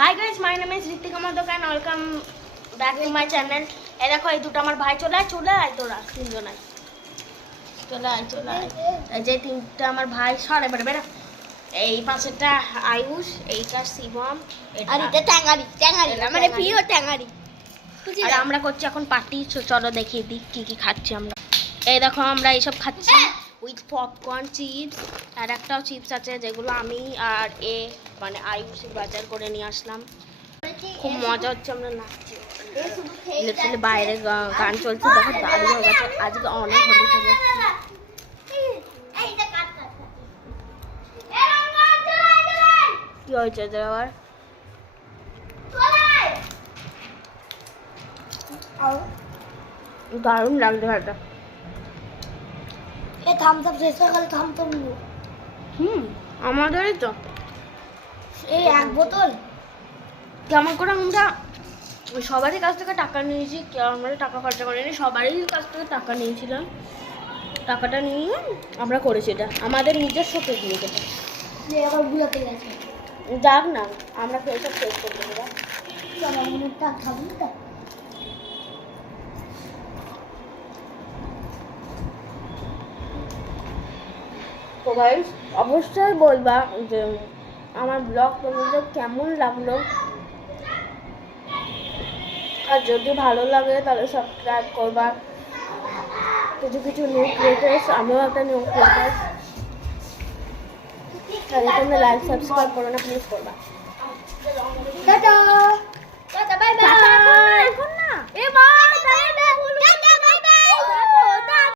High guys, my name is Ritika Madkan, welcome back to my channel. এই দেখো, এই দুটো আমার ভাই। চলে আয় তোরা তিনজন আয়, চলে আয়। এই যে তিনটা আমার ভাই, সর এবারে বেরো। এই পাশেরটা আয়ুষ, এইটা শিবম, আর এটা ট্যাঙ্গারি মানে প্রিয় ট্যাঙ্গারি। আর আমরা করছি এখন পার্টি। চলো দেখিয়ে দিই কি কি খাচ্ছি আমরা। এই দেখো, আমরা এইসব খাচ্ছি উইথ পপকর্ন, চিপস, আর একটাও চিপস আছে যেগুলো আমি আর মানে আয়ুষ বাজার করে নিয়ে আসলাম। খুব মজা হচ্ছে, আমরা নাচছি লিটারালি। বাইরে গান চলছে, দেখো দাঁড়িয়ে হয়ে গেছে। আজকে অনেক হোলি থেকে কি হয়েছে যে আবার দারুণ লাগছে ভাইটা। এ থামস আপ শেষ হয়ে গেলে থামস আপ নিব। আমাদেরই তো এই এক বোতল কেমন করে আমরা সবারই কাছ থেকে টাকা নিয়েছি, আমরা টাকা খরচা করিনি, সবারই কাছ থেকে টাকা নিয়েছিলাম। টাকাটা নিয়ে আমরা করেছি, এটা আমাদের নিজস্ব কেক নিয়ে যেটা। আবার বুলাতে গেছে। যাক না, আমরা তো এসব শেষ করবো না। চলো মুখটা খাবো না। তো গাইস, অবশ্যই বলবা যে আমার ব্লগ তোমাদের কেমন লাগলো, আর যদি ভালো লাগে তাহলে সাবস্ক্রাইব করবা। কিছু নিউ ক্রিয়েটার্স, আমিও একটা নিউ ক্রিয়েটার, তাহলে তোমরা লাইক সাবস্ক্রাইব করো না, প্লিজ করবা। Tata tata bye bye. এখন না এ বাই বাই।